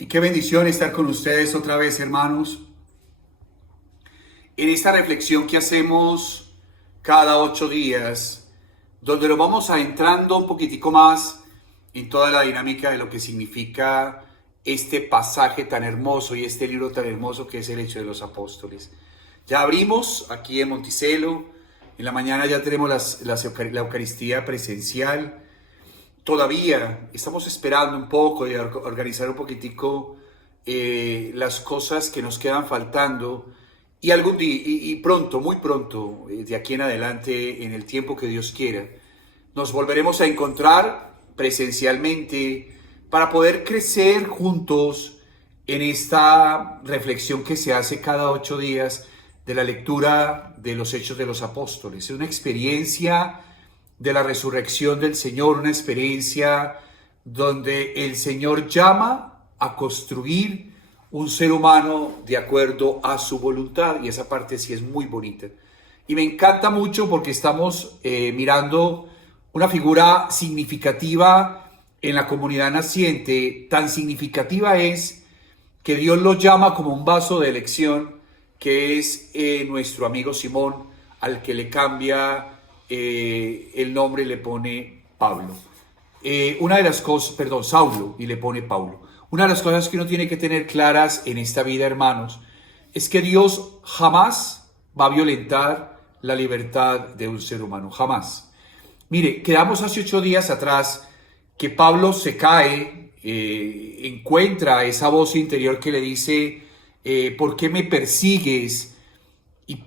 Y qué bendición estar con ustedes otra vez, hermanos, en esta reflexión que hacemos cada 8 días, donde nos vamos adentrando un poquitico más en toda la dinámica de lo que significa este pasaje tan hermoso y este libro tan hermoso que es el Hechos de los Apóstoles. Ya abrimos aquí en Monticello, en la mañana ya tenemos la Eucaristía presencial. Todavía estamos esperando un poco y organizar un poquitico las cosas que nos quedan faltando y algún día y pronto, muy pronto, de aquí en adelante, en el tiempo que Dios quiera, nos volveremos a encontrar presencialmente para poder crecer juntos en esta reflexión que se hace cada 8 días de la lectura de los Hechos de los Apóstoles. Es una experiencia de la resurrección del Señor, una experiencia donde el Señor llama a construir un ser humano de acuerdo a su voluntad, y esa parte sí es muy bonita. Y me encanta mucho porque estamos mirando una figura significativa en la comunidad naciente. Tan significativa es que Dios lo llama como un vaso de elección, que es nuestro amigo Simón, al que le cambia el nombre, le pone Pablo. Una de las cosas, perdón, Saulo, y le pone Pablo. Una de las cosas que uno tiene que tener claras en esta vida, hermanos, es que Dios jamás va a violentar la libertad de un ser humano, jamás. Mire, quedamos hace 8 días atrás que Pablo se cae, encuentra esa voz interior que le dice, ¿por qué me persigues? Y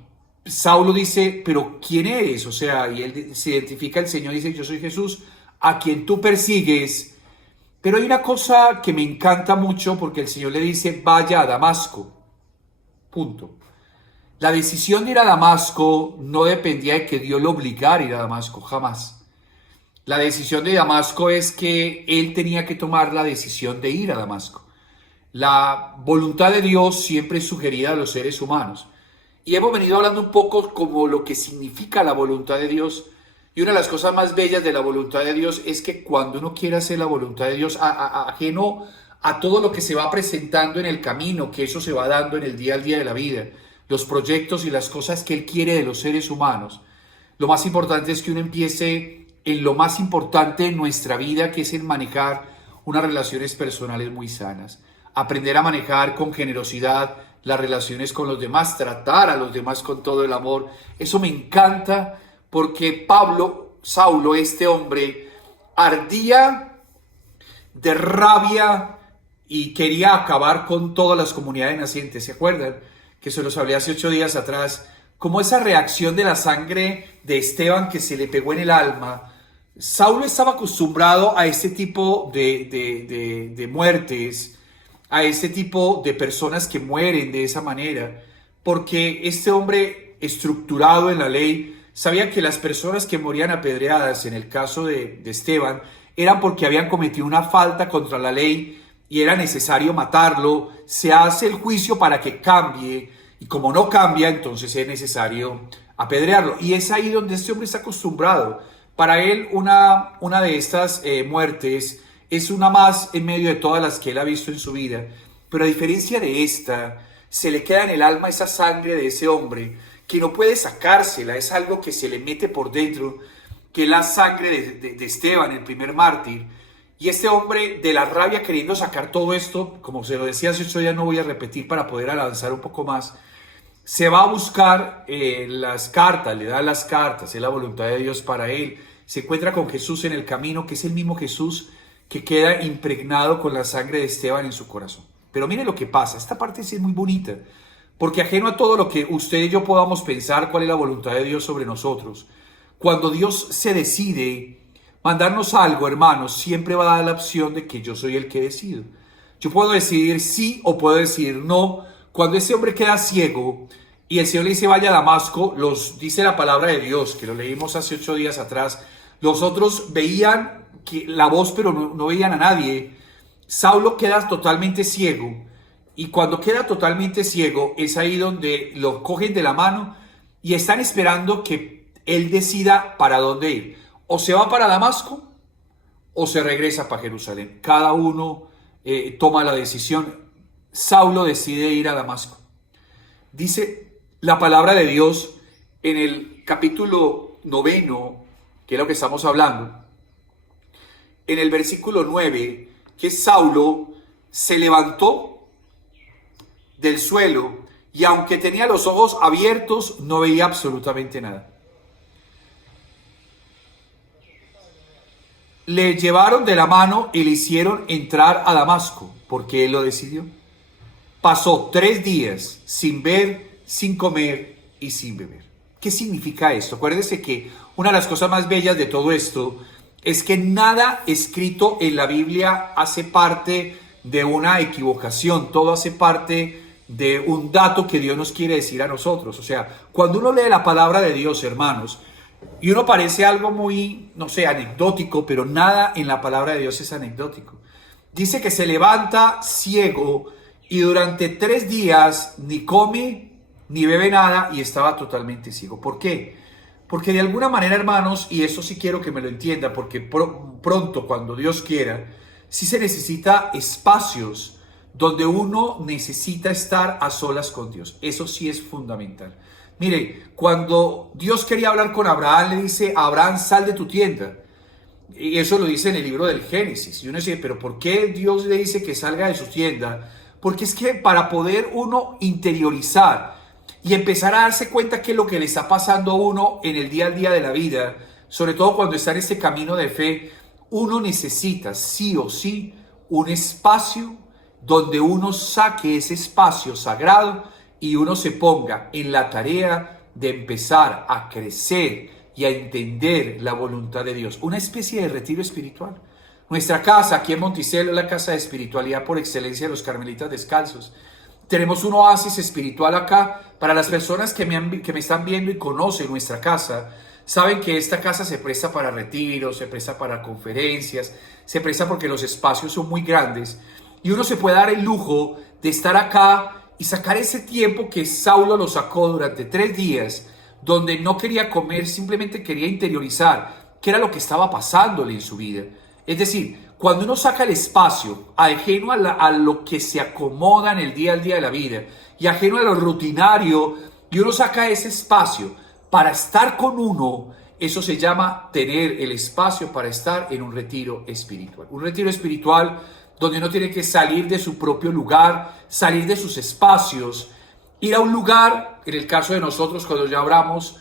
Saulo dice, pero ¿quién eres? O sea, y él se identifica al Señor y dice, yo soy Jesús, a quien tú persigues. Pero hay una cosa que me encanta mucho porque el Señor le dice, vaya a Damasco. Punto. La decisión de ir a Damasco no dependía de que Dios lo obligara a ir a Damasco, jamás. La decisión de Damasco es que él tenía que tomar la decisión de ir a Damasco. La voluntad de Dios siempre es sugerida a los seres humanos. Y hemos venido hablando un poco como lo que significa la voluntad de Dios. Y una de las cosas más bellas de la voluntad de Dios es que cuando uno quiere hacer la voluntad de Dios, ajeno a todo lo que se va presentando en el camino, que eso se va dando en el día al día de la vida, los proyectos y las cosas que Él quiere de los seres humanos, lo más importante es que uno empiece en lo más importante de nuestra vida, que es el manejar unas relaciones personales muy sanas. Aprender a manejar con generosidad las relaciones con los demás, tratar a los demás con todo el amor. Eso me encanta porque Saulo, este hombre, ardía de rabia y quería acabar con todas las comunidades nacientes. ¿Se acuerdan? Que se los hablé hace 8 días atrás. Como esa reacción de la sangre de Esteban que se le pegó en el alma. Saulo estaba acostumbrado a este tipo de muertes, a este tipo de personas que mueren de esa manera, porque este hombre estructurado en la ley sabía que las personas que morían apedreadas, en el caso de Esteban, eran porque habían cometido una falta contra la ley y era necesario matarlo. Se hace el juicio para que cambie y como no cambia, entonces es necesario apedrearlo. Y es ahí donde este hombre está acostumbrado. Para él una de estas muertes es una más en medio de todas las que él ha visto en su vida. Pero a diferencia de esta, se le queda en el alma esa sangre de ese hombre que no puede sacársela, es algo que se le mete por dentro, que es la sangre de Esteban, el primer mártir. Y este hombre, de la rabia, queriendo sacar todo esto, como se lo decía hace 8 días, no voy a repetir para poder avanzar un poco más, se va a buscar las cartas, le da las cartas, es la voluntad de Dios para él. Se encuentra con Jesús en el camino, que es el mismo Jesús que queda impregnado con la sangre de Esteban en su corazón. Pero mire lo que pasa, esta parte sí es muy bonita, porque ajeno a todo lo que usted y yo podamos pensar cuál es la voluntad de Dios sobre nosotros, cuando Dios se decide mandarnos algo, hermanos, siempre va a dar la opción de que yo soy el que decido. Yo puedo decidir sí o puedo decidir no. Cuando ese hombre queda ciego y el Señor le dice vaya a Damasco, dice la palabra de Dios, que lo leímos hace 8 días atrás, los otros veían la voz pero no veían a nadie. Saulo queda totalmente ciego. Y cuando queda totalmente ciego, es ahí donde lo cogen de la mano y están esperando que él decida para dónde ir. O se va para Damasco o se regresa para Jerusalén. Cada uno toma la decisión. Saulo decide ir a Damasco. Dice la palabra de Dios en el capítulo 9, que es lo que estamos hablando, en el versículo 9, que Saulo se levantó del suelo y aunque tenía los ojos abiertos, no veía absolutamente nada. Le llevaron de la mano y le hicieron entrar a Damasco, porque él lo decidió. Pasó 3 días sin ver, sin comer y sin beber. ¿Qué significa esto? Acuérdense que una de las cosas más bellas de todo esto es que nada escrito en la Biblia hace parte de una equivocación, todo hace parte de un dato que Dios nos quiere decir a nosotros. O sea, cuando uno lee la palabra de Dios, hermanos, y uno parece algo muy, no sé, anecdótico, pero nada en la palabra de Dios es anecdótico. Dice que se levanta ciego y durante 3 días ni come ni bebe nada y estaba totalmente ciego. ¿Por qué? Porque de alguna manera, hermanos, y eso sí quiero que me lo entienda, porque pronto, cuando Dios quiera, sí se necesita espacios donde uno necesita estar a solas con Dios. Eso sí es fundamental. Mire, cuando Dios quería hablar con Abraham, le dice: Abraham, sal de tu tienda. Y eso lo dice en el libro del Génesis. Y uno dice: pero ¿por qué Dios le dice que salga de su tienda? Porque es que para poder uno interiorizar y empezar a darse cuenta qué es lo que le está pasando a uno en el día a día de la vida, sobre todo cuando está en este camino de fe, uno necesita sí o sí un espacio donde uno saque ese espacio sagrado y uno se ponga en la tarea de empezar a crecer y a entender la voluntad de Dios. Una especie de retiro espiritual. Nuestra casa aquí en Monticello es la casa de espiritualidad por excelencia de los Carmelitas Descalzos. Tenemos un oasis espiritual acá. Para las personas que me están viendo y conocen nuestra casa, saben que esta casa se presta para retiros, se presta para conferencias, se presta porque los espacios son muy grandes y uno se puede dar el lujo de estar acá y sacar ese tiempo que Saulo lo sacó durante 3 días, donde no quería comer, simplemente quería interiorizar qué era lo que estaba pasándole en su vida. Es decir, cuando uno saca el espacio ajeno a lo que se acomoda en el día al día de la vida y ajeno a lo rutinario, y uno saca ese espacio para estar con uno, eso se llama tener el espacio para estar en un retiro espiritual. Un retiro espiritual donde uno tiene que salir de su propio lugar, salir de sus espacios, ir a un lugar, en el caso de nosotros cuando ya abramos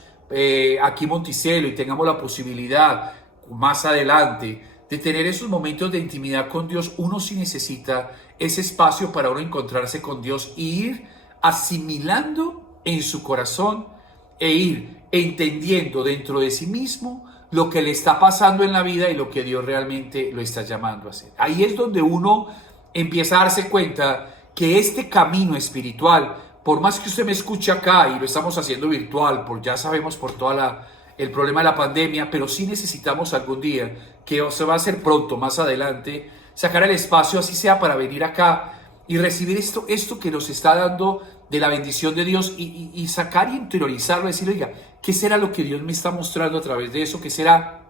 aquí Monticello y tengamos la posibilidad más adelante de tener esos momentos de intimidad con Dios, uno sí necesita ese espacio para uno encontrarse con Dios e ir asimilando en su corazón e ir entendiendo dentro de sí mismo lo que le está pasando en la vida y lo que Dios realmente lo está llamando a hacer. Ahí es donde uno empieza a darse cuenta que este camino espiritual, por más que usted me escuche acá y lo estamos haciendo virtual, ya sabemos por el problema de la pandemia, pero sí necesitamos algún día, que se va a hacer pronto, más adelante, sacar el espacio, así sea para venir acá y recibir esto que nos está dando de la bendición de Dios y sacar y interiorizarlo, decir: oiga, ¿qué será lo que Dios me está mostrando a través de eso? ¿Qué será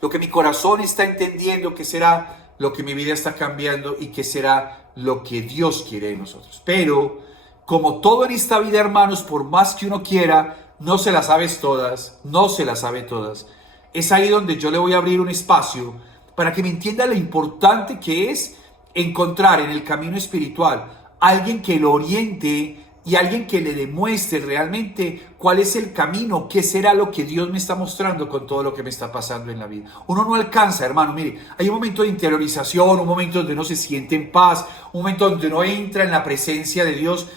lo que mi corazón está entendiendo? ¿Qué será lo que mi vida está cambiando? ¿Y qué será lo que Dios quiere de nosotros? Pero, como todo en esta vida, hermanos, por más que uno quiera, no se las sabes todas, no se las sabe todas. Es ahí donde yo le voy a abrir un espacio para que me entienda lo importante que es encontrar en el camino espiritual alguien que lo oriente y alguien que le demuestre realmente cuál es el camino, qué será lo que Dios me está mostrando con todo lo que me está pasando en la vida. Uno no alcanza, hermano, mire, hay un momento de interiorización, un momento donde uno se siente en paz, un momento donde uno entra en la presencia de Dios,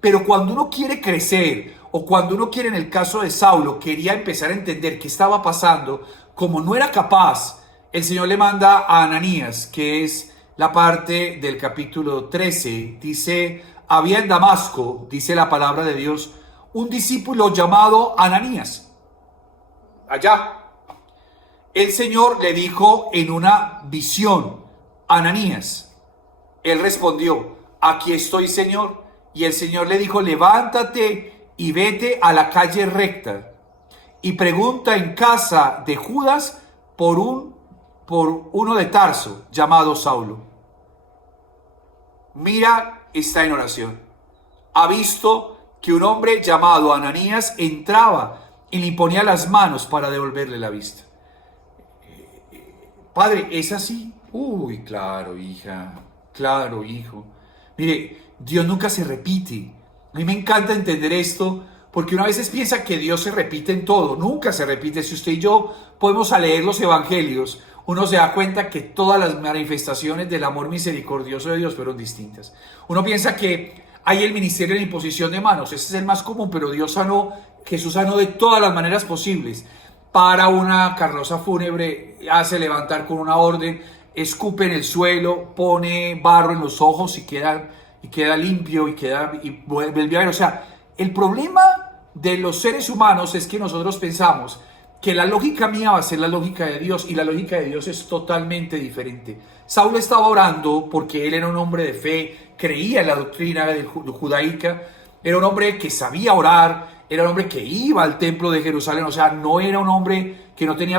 pero cuando uno quiere crecer, o cuando uno quiere, en el caso de Saulo, quería empezar a entender qué estaba pasando, como no era capaz, el Señor le manda a Ananías, que es la parte del capítulo 13, dice: había en Damasco, dice la palabra de Dios, un discípulo llamado Ananías. Allá. El Señor le dijo en una visión: Ananías. Él respondió: aquí estoy, Señor. Y el Señor le dijo: levántate y vete a la calle recta y pregunta en casa de Judas por uno de Tarso llamado Saulo. mira, está en oración. Ha visto que un hombre llamado Ananías entraba y le ponía las manos para devolverle la vista. Padre, ¿es así? Uy, claro, hija, claro, hijo. Mire, Dios nunca se repite. A mí me encanta entender esto porque uno a veces piensa que Dios se repite en todo. Nunca se repite. Si usted y yo podemos leer los evangelios, uno se da cuenta que todas las manifestaciones del amor misericordioso de Dios fueron distintas. Uno piensa que hay el ministerio de la imposición de manos. Ese es el más común, pero Jesús sanó de todas las maneras posibles. Para una carroza fúnebre, hace levantar con una orden, escupe en el suelo, pone barro en los ojos y queda limpio y vuelve a ver. O sea, el problema de los seres humanos es que nosotros pensamos que la lógica mía va a ser la lógica de Dios y la lógica de Dios es totalmente diferente. Saulo estaba orando porque él era un hombre de fe, creía en la doctrina judaica, era un hombre que sabía orar, era un hombre que iba al templo de Jerusalén, o sea, no era un hombre que no tenía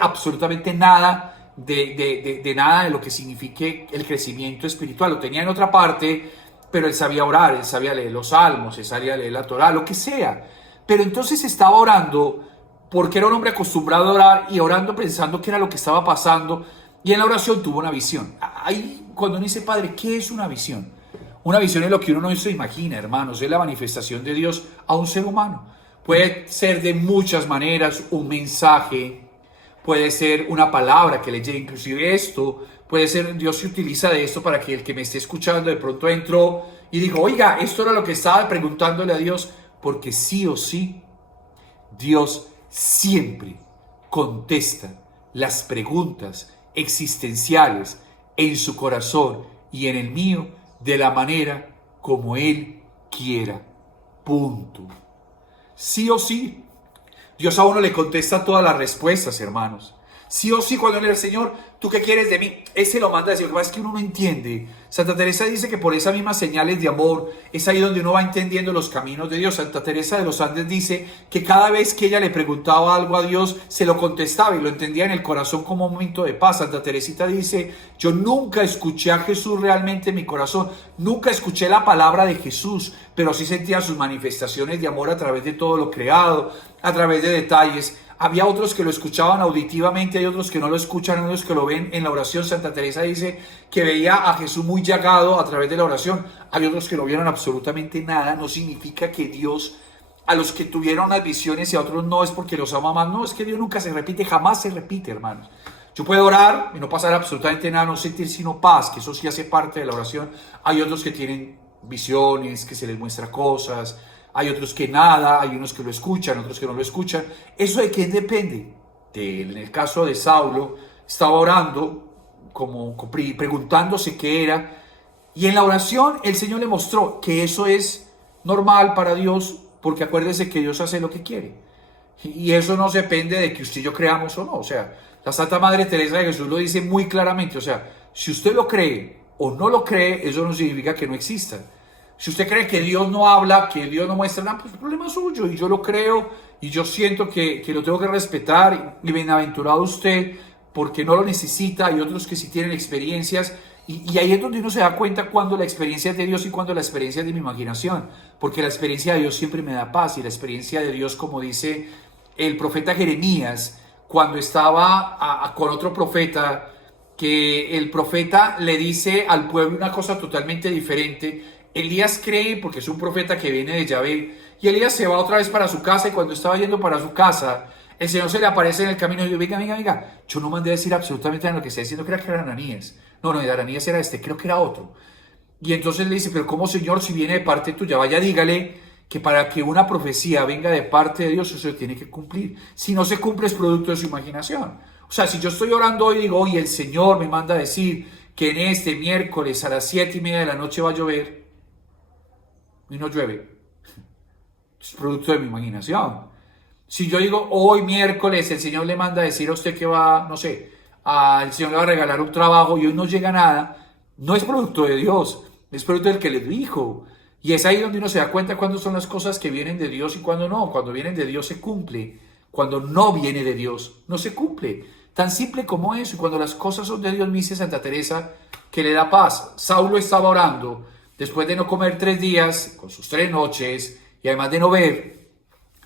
absolutamente nada de nada de lo que signifique el crecimiento espiritual. Lo tenía en otra parte, pero él sabía orar, él sabía leer los salmos, él sabía leer la Torá, lo que sea. Pero entonces estaba orando porque era un hombre acostumbrado a orar y orando pensando que era lo que estaba pasando. Y en la oración tuvo una visión. Ahí cuando uno dice, Padre, ¿qué es una visión? Una visión es lo que uno no se imagina, hermanos. Es la manifestación de Dios a un ser humano. Puede ser de muchas maneras, un mensaje, puede ser una palabra que le llegue, inclusive esto, puede ser, Dios se utiliza de esto para que el que me esté escuchando de pronto entró y dijo, oiga, esto era lo que estaba preguntándole a Dios, porque sí o sí, Dios siempre contesta las preguntas existenciales en su corazón y en el mío de la manera como Él quiera. Punto. Sí o sí, Dios a uno le contesta todas las respuestas, hermanos. Sí o sí, cuando le dice, Señor, ¿tú qué quieres de mí? Él se lo manda a decir. Lo que pasa es que uno no entiende. Santa Teresa dice que por esas mismas señales de amor es ahí donde uno va entendiendo los caminos de Dios. Santa Teresa de los Andes dice que cada vez que ella le preguntaba algo a Dios, se lo contestaba y lo entendía en el corazón como un momento de paz. Santa Teresita dice, yo nunca escuché a Jesús realmente en mi corazón, nunca escuché la palabra de Jesús, pero sí sentía sus manifestaciones de amor a través de todo lo creado, a través de detalles. Había otros que lo escuchaban auditivamente, hay otros que no lo escuchan, hay otros que lo ven en la oración. Santa Teresa dice que veía a Jesús muy llagado a través de la oración. Hay otros que no vieron absolutamente nada. No significa que Dios, a los que tuvieron unas visiones y a otros no, es porque los ama más. No, es que Dios nunca se repite, jamás se repite, hermanos. Yo puedo orar y no pasar absolutamente nada, no sentir sino paz, que eso sí hace parte de la oración. Hay otros que tienen visiones, que se les muestra cosas. Hay otros que nada, hay unos que lo escuchan, otros que no lo escuchan. ¿Eso de quién depende? En el caso de Saulo, estaba orando, preguntándose qué era. Y en la oración el Señor le mostró que eso es normal para Dios, porque acuérdese que Dios hace lo que quiere. Y eso no depende de que usted y yo creamos o no. O sea, la Santa Madre Teresa de Jesús lo dice muy claramente. O sea, si usted lo cree o no lo cree, eso no significa que no exista. Si usted cree que Dios no habla, que Dios no muestra nada, pues es problema suyo. Y yo lo creo y yo siento que lo tengo que respetar. Y bienaventurado usted porque no lo necesita. Hay otros que sí tienen experiencias. Y ahí es donde uno se da cuenta cuando la experiencia es de Dios y cuando la experiencia es de mi imaginación. Porque la experiencia de Dios siempre me da paz. Y la experiencia de Dios, como dice el profeta Jeremías, cuando estaba con otro profeta, que el profeta le dice al pueblo una cosa totalmente diferente. Elías cree porque es un profeta que viene de Yahvé y Elías se va otra vez para su casa y cuando estaba yendo para su casa el Señor se le aparece en el camino y dice, venga, yo no mandé a decir absolutamente nada de lo que está diciendo, creo que era Ananías. No, de Ananías era creo que era otro. Y entonces le dice, pero ¿cómo, Señor, si viene de parte tuya? Vaya, dígale que para que una profecía venga de parte de Dios, eso se tiene que cumplir. Si no se cumple es producto de su imaginación. O sea, si yo estoy orando hoy y digo, oye, el Señor me manda a decir que en este miércoles a las 7:30 de la noche va a llover, y no llueve, es producto de mi imaginación. Si yo digo hoy miércoles el Señor le manda a decir a usted que va, no sé, el Señor le va a regalar un trabajo y hoy no llega nada, no es producto de Dios, es producto del que le dijo. Y es ahí donde uno se da cuenta cuándo son las cosas que vienen de Dios y cuándo no. Cuando vienen de Dios se cumple, cuando no viene de Dios no se cumple. Tan simple como eso. Y cuando las cosas son de Dios, me dice Santa Teresa, que le da paz. Saulo estaba orando después de no comer 3 días, con sus 3 noches, y además de no ver,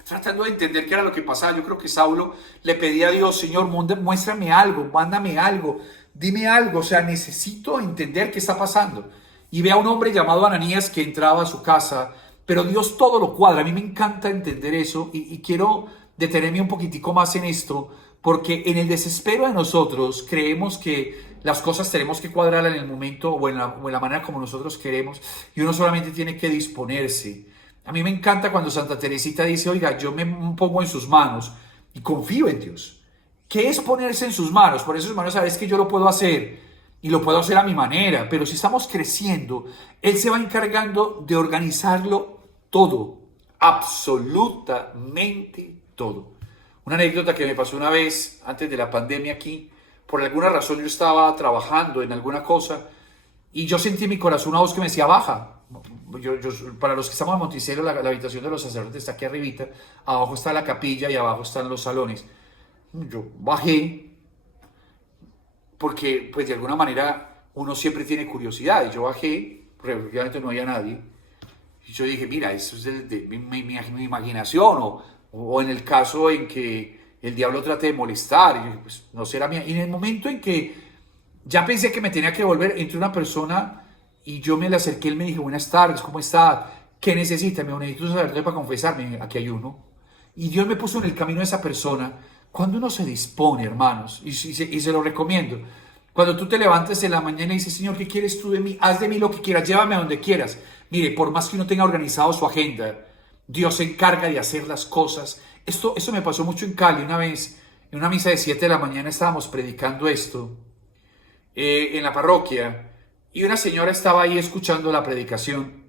tratando de entender qué era lo que pasaba. Yo creo que Saulo le pedía a Dios: Señor, muéstrame algo, mándame algo, dime algo, o sea, necesito entender qué está pasando. Y ve a un hombre llamado Ananías que entraba a su casa, pero Dios todo lo cuadra. A mí me encanta entender eso y quiero detenerme un poquitico más en esto, porque en el desespero de nosotros creemos que las cosas tenemos que cuadrar en el momento o en la manera como nosotros queremos, y uno solamente tiene que disponerse. A mí me encanta cuando Santa Teresita dice: oiga, yo me pongo en sus manos y confío en Dios. ¿Qué es ponerse en sus manos? Por eso, hermanos, sabes que yo lo puedo hacer y lo puedo hacer a mi manera, pero si estamos creciendo, Él se va encargando de organizarlo todo, absolutamente todo. Una anécdota que me pasó una vez antes de la pandemia aquí: por alguna razón yo estaba trabajando en alguna cosa y yo sentí en mi corazón una voz que me decía: baja. Para los que estamos en Monticello, la habitación de los sacerdotes está aquí arribita, abajo está la capilla y abajo están los salones. Yo bajé porque pues de alguna manera uno siempre tiene curiosidad, y yo bajé, porque obviamente no había nadie, y yo dije: mira, eso es de mi imaginación, o en el caso en que el diablo trate de molestar, y yo dije: pues no será mía. Y en el momento en que ya pensé que me tenía que volver, entró una persona y yo me le acerqué. Él me dijo: buenas tardes, ¿cómo está? ¿Qué necesita? Me dijo: necesito un sacerdote para confesarme, aquí hay uno. Y Dios me puso en el camino de esa persona. Cuando uno se dispone, hermanos, y se lo recomiendo, cuando tú te levantes en la mañana y dices: Señor, ¿qué quieres tú de mí? Haz de mí lo que quieras, llévame a donde quieras. Mire, por más que uno tenga organizado su agenda, Dios se encarga de hacer las cosas. Eso me pasó mucho en Cali una vez. En una misa de 7 de la mañana estábamos predicando esto en la parroquia, y una señora estaba ahí escuchando la predicación.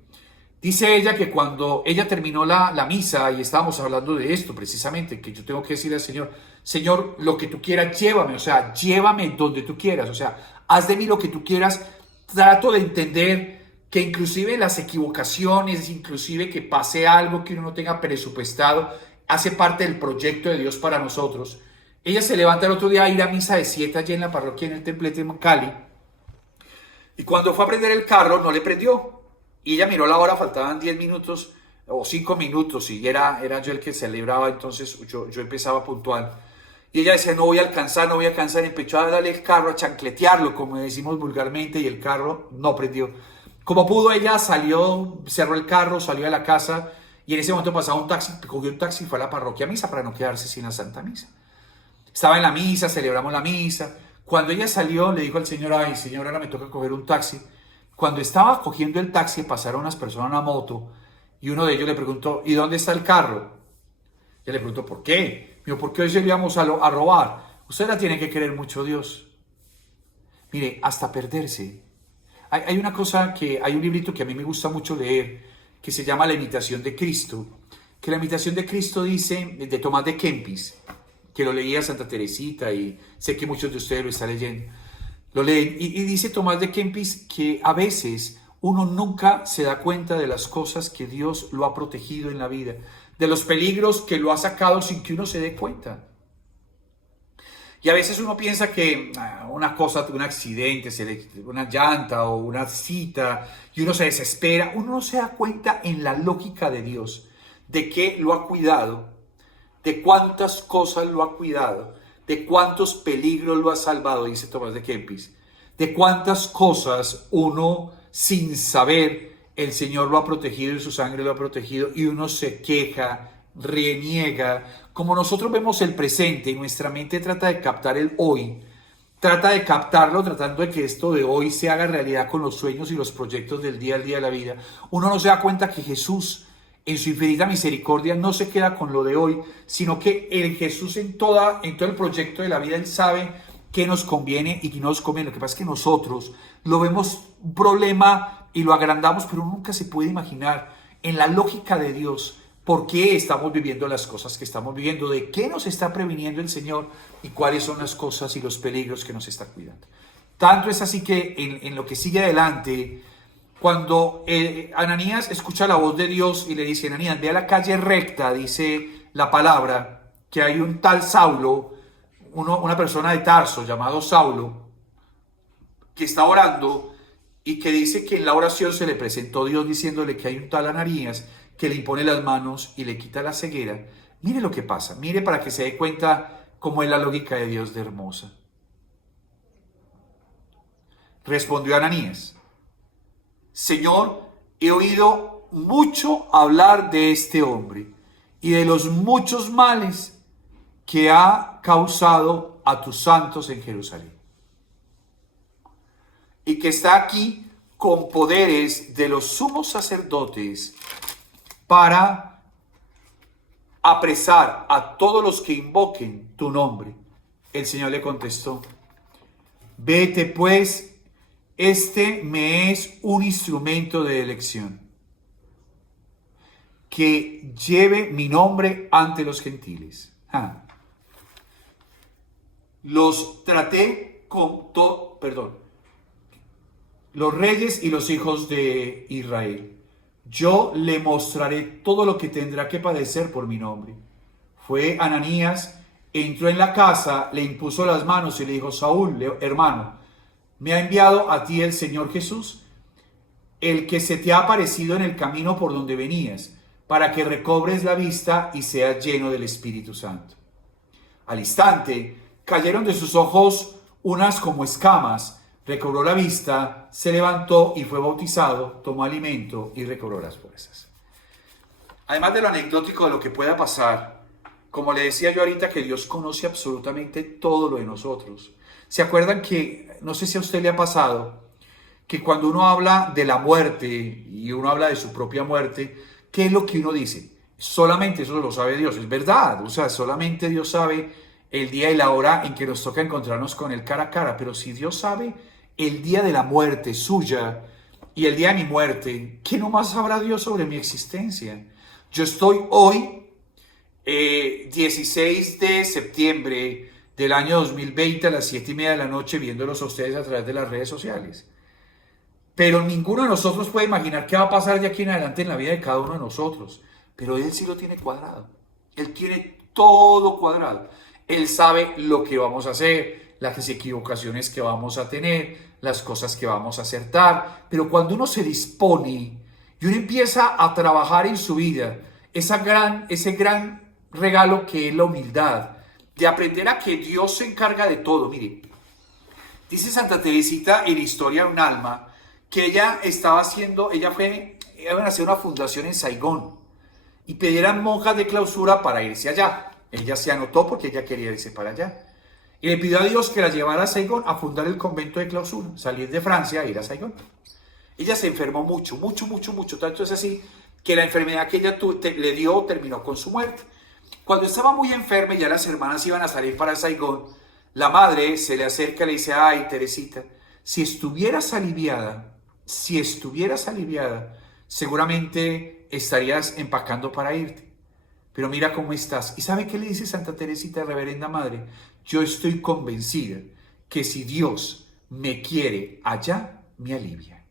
Dice ella que cuando ella terminó la misa y estábamos hablando de esto precisamente, que yo tengo que decirle al Señor: Señor, lo que tú quieras, llévame, o sea, llévame donde tú quieras, o sea, haz de mí lo que tú quieras. Trato de entender que inclusive las equivocaciones, inclusive que pase algo que uno no tenga presupuestado, hace parte del proyecto de Dios para nosotros. Ella se levanta el otro día a ir a misa de 7 allí en la parroquia, en el templete de Cali, y cuando fue a prender el carro no le prendió. Y ella miró la hora, faltaban 10 minutos o 5 minutos, y era yo el que celebraba, entonces yo empezaba puntual. Y ella decía: no voy a alcanzar, no voy a alcanzar. Empezó a darle el carro, a chancletearlo, como decimos vulgarmente, y el carro no prendió. Como pudo, ella salió, cerró el carro, salió de la casa, y en ese momento pasaba un taxi, cogió un taxi y fue a la parroquia a misa para no quedarse sin la Santa Misa. Estaba en la misa, celebramos la misa. Cuando ella salió, le dijo al Señor: ay, Señor, ahora me toca coger un taxi. Cuando estaba cogiendo el taxi, pasaron unas personas en una moto, y uno de ellos le preguntó: ¿y dónde está el carro? Ella le preguntó: ¿por qué? Dijo: porque hoy se le íbamos a robar. Usted la tiene que querer mucho, Dios. Mire, hasta perderse. Hay una cosa hay un librito que a mí me gusta mucho leer, que se llama La imitación de Cristo. Que la imitación de Cristo dice, de Tomás de Kempis, que lo leía Santa Teresita, y sé que muchos de ustedes lo están leyendo. Lo leen, y dice Tomás de Kempis que a veces uno nunca se da cuenta de las cosas que Dios lo ha protegido en la vida, de los peligros que lo ha sacado sin que uno se dé cuenta. Y a veces uno piensa que una cosa, un accidente, una llanta o una cita, y uno se desespera. Uno no se da cuenta en la lógica de Dios, de que lo ha cuidado, de cuántas cosas lo ha cuidado, de cuántos peligros lo ha salvado, dice Tomás de Kempis, de cuántas cosas uno, sin saber, el Señor lo ha protegido y su sangre lo ha protegido, y uno se queja, reniega. Como nosotros vemos el presente y nuestra mente trata de captar el hoy, trata de captarlo tratando de que esto de hoy se haga realidad con los sueños y los proyectos del día al día de la vida, uno no se da cuenta que Jesús, en su infinita misericordia, no se queda con lo de hoy, sino que el Jesús en todo el proyecto de la vida, Él sabe qué nos conviene y qué no nos conviene. Lo que pasa es que nosotros lo vemos un problema y lo agrandamos, pero nunca se puede imaginar en la lógica de Dios por qué estamos viviendo las cosas que estamos viviendo, de qué nos está previniendo el Señor y cuáles son las cosas y los peligros que nos está cuidando. Tanto es así que en lo que sigue adelante, cuando Ananías escucha la voz de Dios y le dice: Ananías, ve a la calle recta, dice la palabra, que hay un tal Saulo, una persona de Tarso llamado Saulo, que está orando y que dice que en la oración se le presentó Dios diciéndole que hay un tal Ananías que le impone las manos y le quita la ceguera. Mire lo que pasa, mire para que se dé cuenta cómo es la lógica de Dios de hermosa. Respondió Ananías: Señor, he oído mucho hablar de este hombre y de los muchos males que ha causado a tus santos en Jerusalén, y que está aquí con poderes de los sumos sacerdotes para apresar a todos los que invoquen tu nombre. El Señor le contestó: vete pues, este me es un instrumento de elección, que lleve mi nombre ante los gentiles. Los traté con todo, los reyes y los hijos de Israel. Yo le mostraré todo lo que tendrá que padecer por mi nombre. Fue Ananías, entró en la casa, le impuso las manos y le dijo: Saúl, hermano, me ha enviado a ti el Señor Jesús, el que se te ha aparecido en el camino por donde venías, para que recobres la vista y seas lleno del Espíritu Santo. Al instante cayeron de sus ojos unas como escamas, recobró la vista, se levantó y fue bautizado, tomó alimento y recobró las fuerzas. Además de lo anecdótico de lo que pueda pasar, como le decía yo ahorita, que Dios conoce absolutamente todo lo de nosotros. ¿Se acuerdan que, no sé si a usted le ha pasado, que cuando uno habla de la muerte y uno habla de su propia muerte, ¿qué es lo que uno dice? Solamente eso lo sabe Dios, es verdad, o sea, solamente Dios sabe el día y la hora en que nos toca encontrarnos con Él cara a cara, pero si Dios sabe el día de la muerte suya y el día de mi muerte, ¿qué no más sabrá Dios sobre mi existencia? Yo estoy hoy, 16 de septiembre del año 2020 a las 7:30 de la noche, viéndolos a ustedes a través de las redes sociales. Pero ninguno de nosotros puede imaginar qué va a pasar de aquí en adelante en la vida de cada uno de nosotros. Pero Él sí lo tiene cuadrado. Él tiene todo cuadrado. Él sabe lo que vamos a hacer, las equivocaciones que vamos a tener, las cosas que vamos a acertar. Pero cuando uno se dispone y uno empieza a trabajar en su vida, ese gran regalo que es la humildad, de aprender a que Dios se encarga de todo. Mire, dice Santa Teresita en Historia de un alma, que iban a hacer una fundación en Saigón y pidieran monjas de clausura para irse allá. Ella se anotó porque ella quería irse para allá. Y le pidió a Dios que la llevara a Saigón a fundar el convento de clausura, salir de Francia e ir a Saigón. Ella se enfermó mucho. Tanto es así que la enfermedad que ella le dio terminó con su muerte. Cuando estaba muy enferma y ya las hermanas iban a salir para Saigón, la madre se le acerca y le dice: ay, Teresita, si estuvieras aliviada, seguramente estarías empacando para irte. Pero mira cómo estás. ¿Y sabe qué le dice Santa Teresita, reverenda madre? Yo estoy convencida que si Dios me quiere allá, me alivia.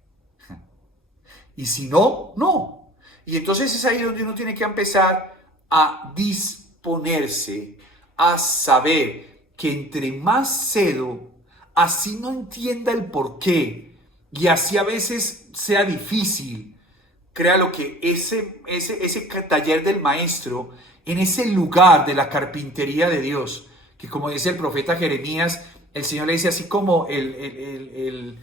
Y si no, no. Y entonces es ahí donde uno tiene que empezar a disponerse, a saber que entre más cedo, así no entienda el porqué, y así a veces sea difícil, créalo que ese taller del maestro, en ese lugar de la carpintería de Dios, que como dice el profeta Jeremías, el Señor le dice: así como el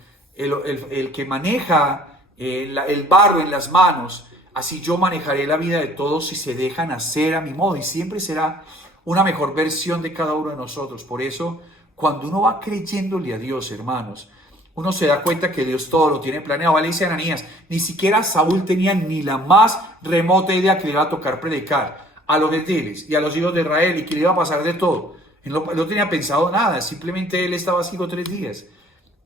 que maneja el barro en las manos, así yo manejaré la vida de todos si se dejan hacer a mi modo, y siempre será una mejor versión de cada uno de nosotros. Por eso, cuando uno va creyéndole a Dios, hermanos, uno se da cuenta que Dios todo lo tiene planeado. Vale, dice Ananías, ni siquiera Saúl tenía ni la más remota idea que le iba a tocar predicar a los gentiles y a los hijos de Israel y que le iba a pasar de todo. Él no tenía pensado nada, simplemente él estaba así 3 días.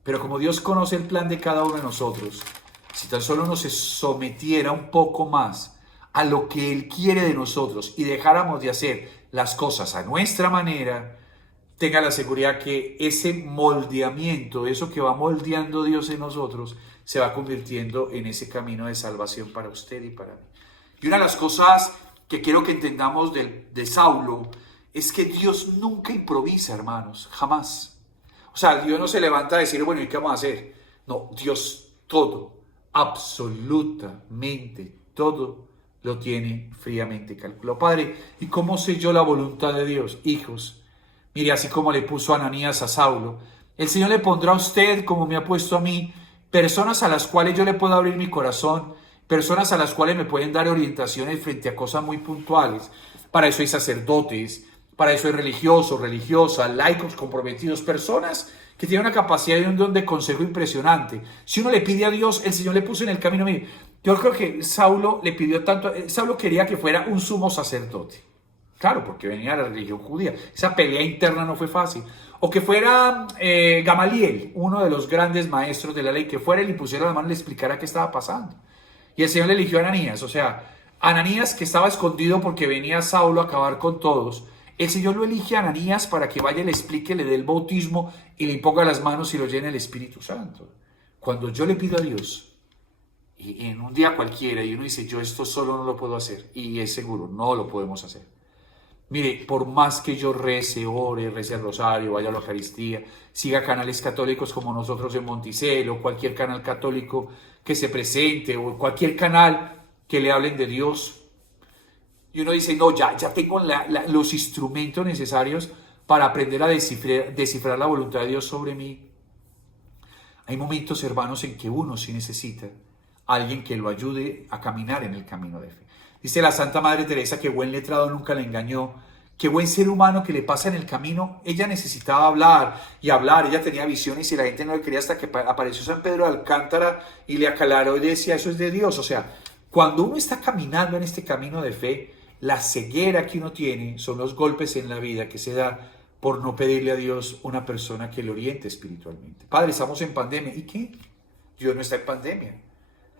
Pero como Dios conoce el plan de cada uno de nosotros, si tan solo uno se sometiera un poco más a lo que Él quiere de nosotros y dejáramos de hacer las cosas a nuestra manera, tenga la seguridad que ese moldeamiento, eso que va moldeando Dios en nosotros, se va convirtiendo en ese camino de salvación para usted y para mí. Y una de las cosas que quiero que entendamos de Saulo es que Dios nunca improvisa, hermanos, jamás. O sea, Dios no se levanta a decir, bueno, ¿y qué vamos a hacer? No, Dios todo, absolutamente todo lo tiene fríamente calculado. Padre, ¿y cómo sé yo la voluntad de Dios? Hijos, mire, así como le puso Ananías a Saulo, el Señor le pondrá a usted, como me ha puesto a mí, personas a las cuales yo le puedo abrir mi corazón, personas a las cuales me pueden dar orientaciones frente a cosas muy puntuales. Para eso hay sacerdotes, para eso hay religiosos, religiosas, laicos comprometidos, personas que tienen una capacidad y un don de consejo impresionante. Si uno le pide a Dios, el Señor le puso en el camino. Mire, yo creo que Saulo le pidió tanto, Saulo quería que fuera un sumo sacerdote. Claro, porque venía de la religión judía. Esa pelea interna no fue fácil. O que fuera Gamaliel, uno de los grandes maestros de la ley, que fuera y le pusiera la mano y le explicara qué estaba pasando. Y el Señor le eligió a Ananías. O sea, Ananías, que estaba escondido porque venía Saulo a acabar con todos, el Señor lo elige a Ananías para que vaya y le explique, le dé el bautismo y le imponga las manos y lo llene el Espíritu Santo. Cuando yo le pido a Dios, y en un día cualquiera, y uno dice, yo esto solo no lo puedo hacer, y es seguro, no lo podemos hacer. Mire, por más que yo rece, ore, rece el rosario, vaya a la Eucaristía, siga canales católicos como nosotros en Monticello, cualquier canal católico que se presente, o cualquier canal que le hablen de Dios, y uno dice, no, ya tengo los instrumentos necesarios para aprender a descifrar la voluntad de Dios sobre mí. Hay momentos, hermanos, en que uno sí necesita a alguien que lo ayude a caminar en el camino de fe. Dice la Santa Madre Teresa que buen letrado nunca la engañó, que buen ser humano que le pasa en el camino. Ella necesitaba hablar y hablar, ella tenía visiones y la gente no le quería hasta que apareció San Pedro de Alcántara y le aclaró y decía, eso es de Dios. O sea, cuando uno está caminando en este camino de fe, la ceguera que uno tiene son los golpes en la vida que se da por no pedirle a Dios una persona que le oriente espiritualmente. Padre, estamos en pandemia. ¿Y qué? Dios no está en pandemia.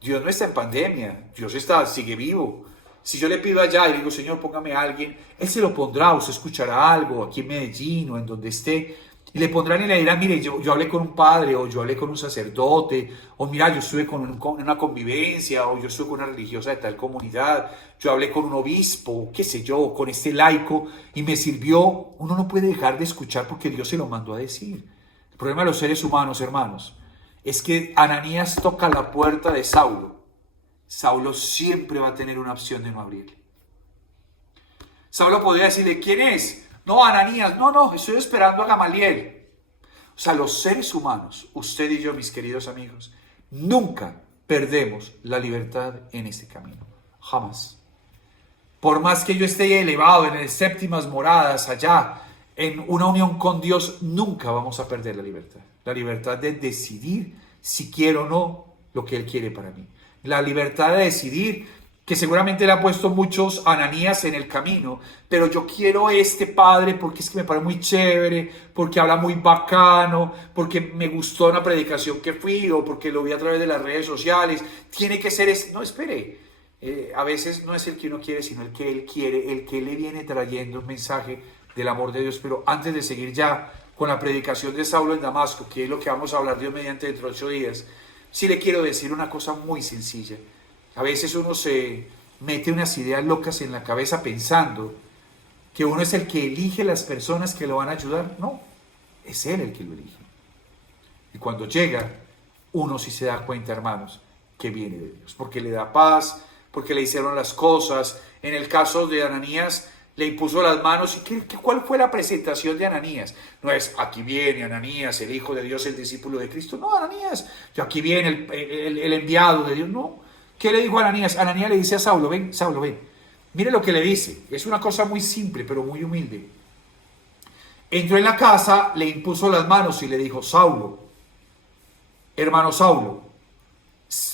Dios no está en pandemia. Dios sigue vivo. Si yo le pido allá y digo, Señor, póngame a alguien, Él se lo pondrá, usted escuchará algo aquí en Medellín o en donde esté, y le pondrán y le dirán, mire, yo hablé con un padre, o yo hablé con un sacerdote, o mira, yo estuve con una convivencia, o yo estuve con una religiosa de tal comunidad, yo hablé con un obispo, qué sé yo, con este laico, y me sirvió. Uno no puede dejar de escuchar porque Dios se lo mandó a decir. El problema de los seres humanos, hermanos, es que Ananías toca la puerta de Saulo. Saulo siempre va a tener una opción de no abrirle. Saulo podría decirle, ¿quién es? No, Ananías, no, estoy esperando a Gamaliel. O sea, los seres humanos, usted y yo, mis queridos amigos, nunca perdemos la libertad en este camino. Jamás. Por más que yo esté elevado en las séptimas moradas allá, en una unión con Dios, nunca vamos a perder la libertad. La libertad de decidir si quiero o no lo que Él quiere para mí. La libertad de decidir, que seguramente le ha puesto muchos Ananías en el camino, pero yo quiero este padre porque es que me parece muy chévere, porque habla muy bacano, porque me gustó una predicación que fui, o porque lo vi a través de las redes sociales. Tiene que ser no, espere, a veces no es el que uno quiere, sino el que Él quiere, el que le viene trayendo un mensaje del amor de Dios. Pero antes de seguir ya con la predicación de Saulo en Damasco, que es lo que vamos a hablar Dios mediante dentro de 8 días, sí le quiero decir una cosa muy sencilla. A veces uno se mete unas ideas locas en la cabeza pensando que uno es el que elige las personas que lo van a ayudar. No, es Él el que lo elige. Y cuando llega, uno sí se da cuenta, hermanos, que viene de Dios, porque le da paz, porque le hicieron las cosas. En el caso de Ananías, le impuso las manos. ¿Y cuál fue la presentación de Ananías? No es, aquí viene Ananías, el Hijo de Dios, el discípulo de Cristo. No, Ananías, aquí viene el enviado de Dios. No. ¿Qué le dijo a Ananías? Ananías le dice a Saulo, ven, Saulo, ven. Mire lo que le dice. Es una cosa muy simple, pero muy humilde. Entró en la casa, le impuso las manos y le dijo, Saulo, hermano Saulo,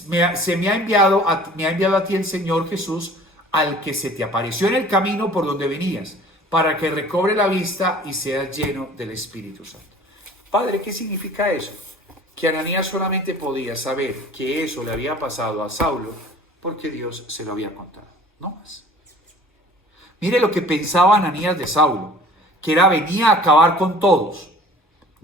me ha enviado a ti el Señor Jesús, al que se te apareció en el camino por donde venías, para que recobre la vista y seas lleno del Espíritu Santo. Padre, ¿qué significa eso? Que Ananías solamente podía saber que eso le había pasado a Saulo porque Dios se lo había contado, no más. Mire lo que pensaba Ananías de Saulo, que venía a acabar con todos.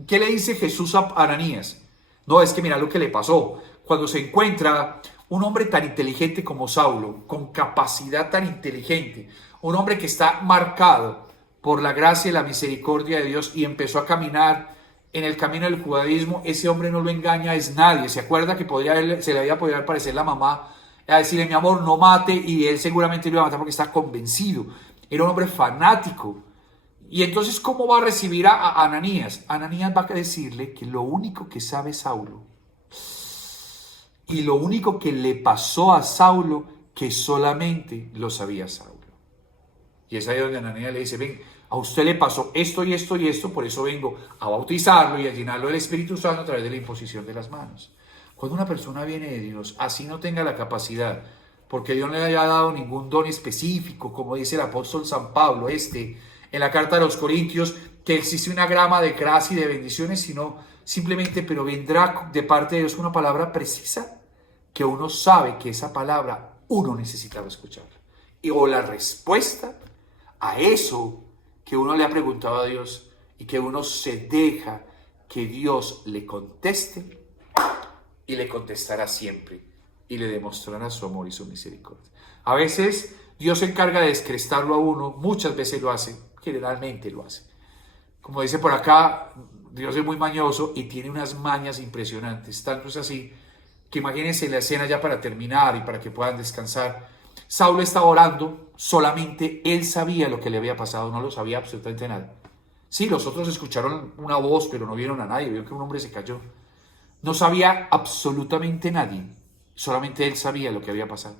¿Qué le dice Jesús a Ananías? No, es que mira lo que le pasó. Cuando se encuentra un hombre tan inteligente como Saulo, con capacidad tan inteligente, un hombre que está marcado por la gracia y la misericordia de Dios y empezó a caminar en el camino del judaísmo, ese hombre no lo engaña, es nadie. ¿Se acuerda que se le había podido aparecer la mamá a decirle, mi amor, no mate? Y él seguramente lo iba a matar porque está convencido. Era un hombre fanático. Y entonces, ¿cómo va a recibir a Ananías? Ananías va a decirle que lo único que sabe Saulo y lo único que le pasó a Saulo, que solamente lo sabía Saulo. Y es ahí donde Ananías le dice, ven, a usted le pasó esto y esto y esto, por eso vengo a bautizarlo y a llenarlo del Espíritu Santo a través de la imposición de las manos. Cuando una persona viene de Dios, así no tenga la capacidad, porque Dios no le haya dado ningún don específico, como dice el apóstol San Pablo, en la carta de los Corintios, que existe una grama de gracia y de bendiciones, sino simplemente, pero vendrá de parte de Dios una palabra precisa, que uno sabe que esa palabra uno necesitaba escucharla. O la respuesta a eso que uno le ha preguntado a Dios y que uno se deja que Dios le conteste y le contestará siempre y le demostrará su amor y su misericordia. A veces Dios se encarga de descrestarlo a uno, muchas veces lo hace, generalmente lo hace. Como dice por acá, Dios es muy mañoso y tiene unas mañas impresionantes, tanto es así que imagínense la escena ya para terminar y para que puedan descansar. Saulo estaba orando, solamente él sabía lo que le había pasado, no lo sabía absolutamente nadie. Sí, los otros escucharon una voz, pero no vieron a nadie, vieron que un hombre se cayó. No sabía absolutamente nadie, solamente él sabía lo que había pasado.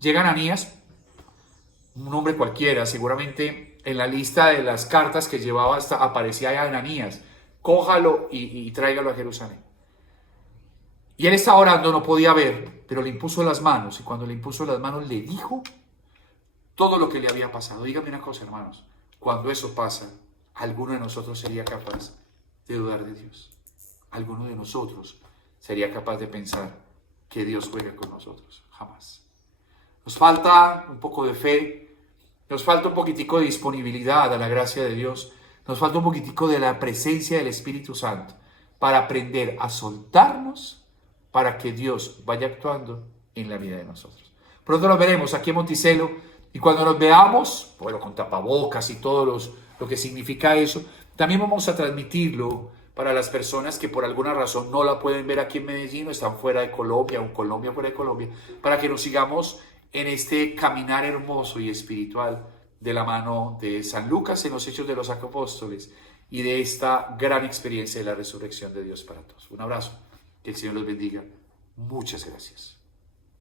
Llega Ananías, un hombre cualquiera, seguramente en la lista de las cartas que llevaba aparecía ahí Ananías, cójalo y tráigalo a Jerusalén. Y él estaba orando, no podía ver, pero le impuso las manos. Y cuando le impuso las manos, le dijo todo lo que le había pasado. Dígame una cosa, hermanos. Cuando eso pasa, ¿alguno de nosotros sería capaz de dudar de Dios? ¿Alguno de nosotros sería capaz de pensar que Dios juega con nosotros? Jamás. Nos falta un poco de fe. Nos falta un poquitico de disponibilidad a la gracia de Dios. Nos falta un poquitico de la presencia del Espíritu Santo para aprender a soltarnos, para que Dios vaya actuando en la vida de nosotros. Pronto nos veremos aquí en Monticello y cuando nos veamos, bueno, con tapabocas y todo lo que significa eso, también vamos a transmitirlo para las personas que por alguna razón no la pueden ver aquí en Medellín o están fuera de Colombia o en Colombia fuera de Colombia, para que nos sigamos en este caminar hermoso y espiritual de la mano de San Lucas en los Hechos de los Apóstoles y de esta gran experiencia de la resurrección de Dios para todos. Un abrazo. Que el Señor los bendiga. Muchas gracias.